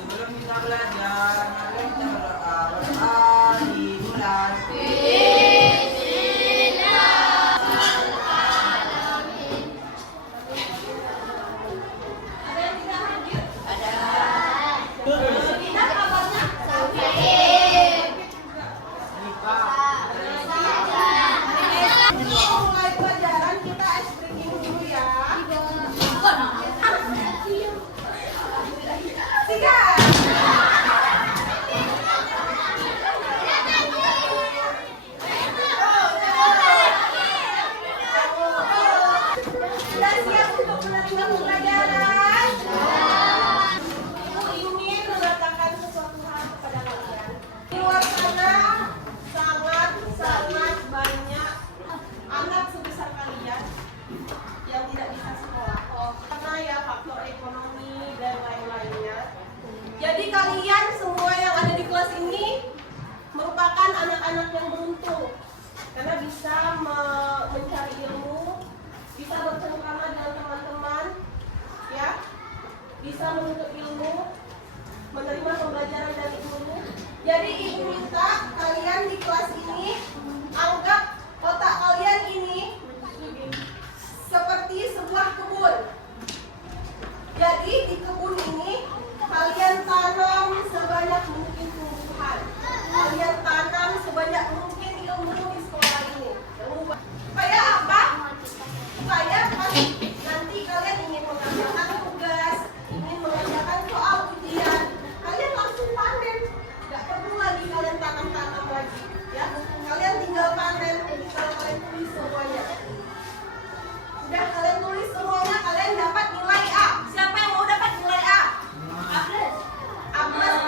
Sebelum kita belajar, mari kita berdoa dimulai. Mulai pelajaran kita ice breaking dulu ya. Tiga. Sudah siap untuk menerima pelajaran? Ibu ingin mengatakan sesuatu hal kepada kalian. Di luar sana sangat banyak anak sebesar kalian yang tidak bisa sekolah karena ya faktor ekonomi dan lain-lainnya. Jadi kalian semua yang ada di kelas ini merupakan anak-anak yang beruntung karena bisa mencari ilmu, bisa bercengkrama dengan teman-teman, ya, bisa menuntut ilmu, menerima pembelajaran dari guru. Jadi ibu minta kalian di kelas ini anggap otak kalian ini seperti sebuah kebun. Jadi di kebun ini kalian tanam sebanyak mungkin tumbuhan. Kalian tanam sebanyak mungkin ilmu di sekolah ini. Supaya apa? Supaya pas nanti kalian ingin mengerjakan tugas, ingin mengerjakan soal ujian, kalian langsung panen. Gak perlu lagi kalian tanam-tanam lagi, ya. Kalian tinggal panen kalau kalian tulis semuanya. Sudah kalian tulis semuanya, kalian dapat nilai A. Siapa yang mau dapat nilai A? A plus.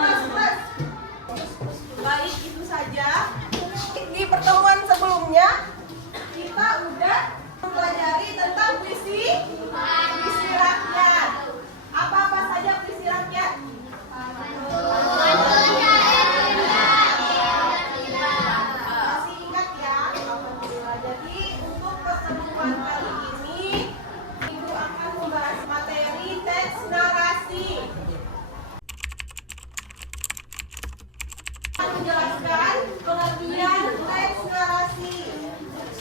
Baik, itu saja. Di pertemuan sebelumnya kita udah mempelajari tentang puisi rakyat. Apa-apa saja puisi rakyat? Masih ingat ya? Alhamdulillah. Jadi untuk pertemuan kali ini Ibu akan membahas materi teks narasi. Menjelaskan pengertian teks narasi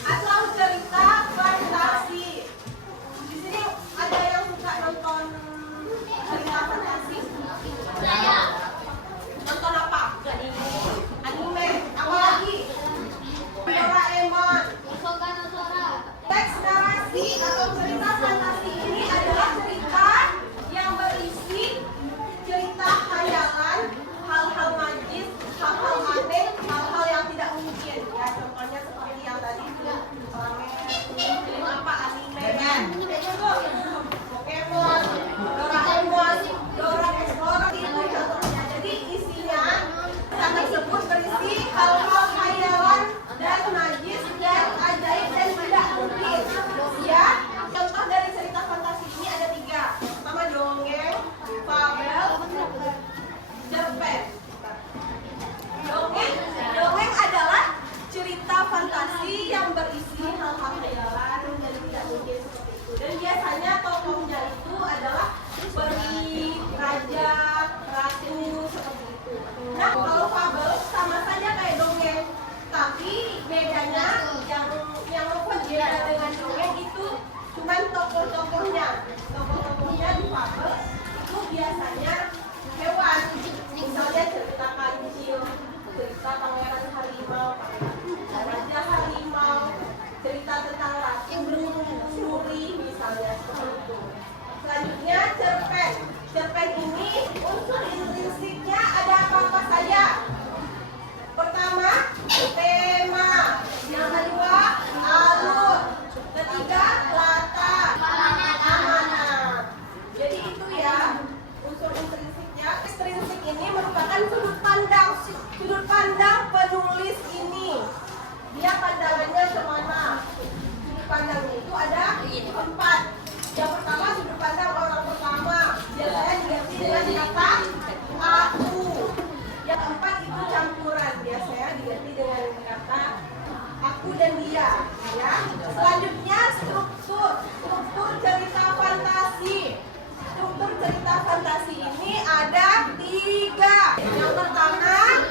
atau cerita fantasi. Di sini ada yang suka nonton cerita fantasi? Nonton apa? Anime. Apa lagi? Doraemon. Teks narasi atau cerita fantasi ini adalah cerita yang berisi cerita khayalan, hal-hal magis, hal-hal aneh, hal-hal yang tidak mungkin. Ya, contohnya seperti yang tadi film apa? Anime. Pokemon, Doraemon, Dora Explorer itu contohnya. Jadi isinya tersebut berisi hal-hal khayalan dan magis dan ajaib dan tidak mungkin. Ya, contoh dari cerita fantasi ini ada 3. Pertama dongeng, fabel, cerpen. Dongeng adalah cerita fantasi yang berisi hal-hal khayalan dan tidak mungkin seperti itu. Dan biasanya tokohnya itu adalah peri, raja, ratu, seperti itu. Nah, kalau fabel sama saja kayak dongeng, tapi bedanya yang membuat beda dengan dongeng itu cuma tokoh-tokohnya. Tokoh-tokohnya di fabel itu biasanya hewan. Misalnya cerita kancil, cerita pangeran harimau, raja harimau, cerita tentang ratu suri misalnya, seperti itu. Selanjutnya cerpen. Cerpen ini unsur intrinsiknya ada apa-apa saja. Pertama, tema. aku dan dia. Ya. Selanjutnya struktur cerita fantasi. Struktur cerita fantasi ini ada 3. Yang pertama,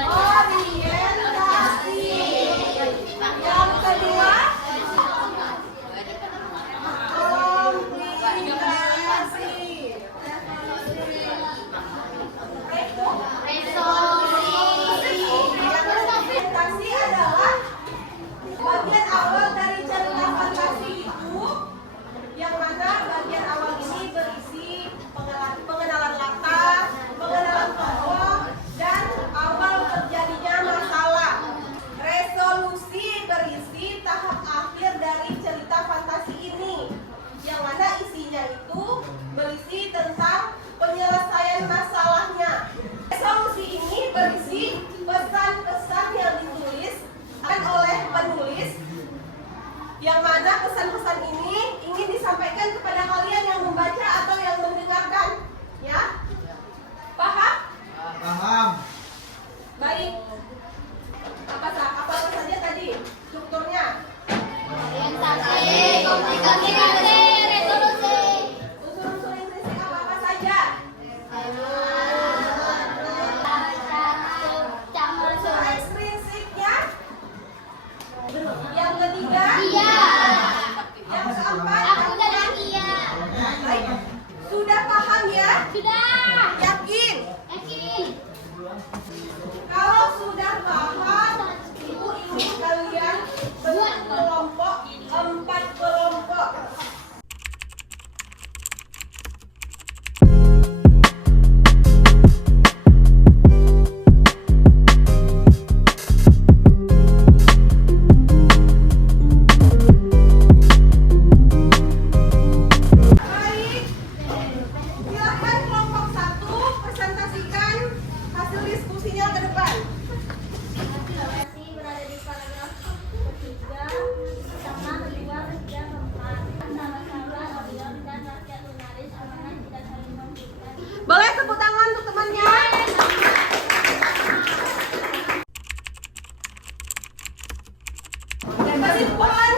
orientasi. Yang kedua, komplikasi. Orientasi adalah bagian awal dari cerita fantasi itu, yang mana bagian awal ini berisi pengenalan latar, pengenalan tokoh, dan awal terjadinya masalah. Resolusi berisi tahap akhir dari cerita fantasi ini, yang mana isinya itu berisi tentang penyelesaian masalahnya. Resolusi ini berisi pesan-pesan yang ditulis oleh penulis, yang mana pesan-pesan ini ingin disampaikan kepada kalian yang membaca atau yang mendengarkan. Ya? Paham? Paham. Baik. Apa saja tadi strukturnya? Orientasi, komplikasi, resolusi. Unsur-unsur intrinsik apa saja? Unsur ekstrinsiknya? Yang ketiga? Iya. Yang keempat? Aku dan Akia. Baik. Sudah paham ya? Sudah. Yakin? Yakin. Kalau sudah paham, Ibu ingin kalian bentuk kelompok 4 kelompok. Baik, silakan kelompok 1 presentasikan hasil diskusinya ke depan. Masih berada di paragraf ketiga, pertama, kedua, ketiga, keempat. Sama-sama Orion dan rakyat Lunaris amanah tidak saling membutuhkan. Boleh tepuk tangan untuk temannya. Kesimpulan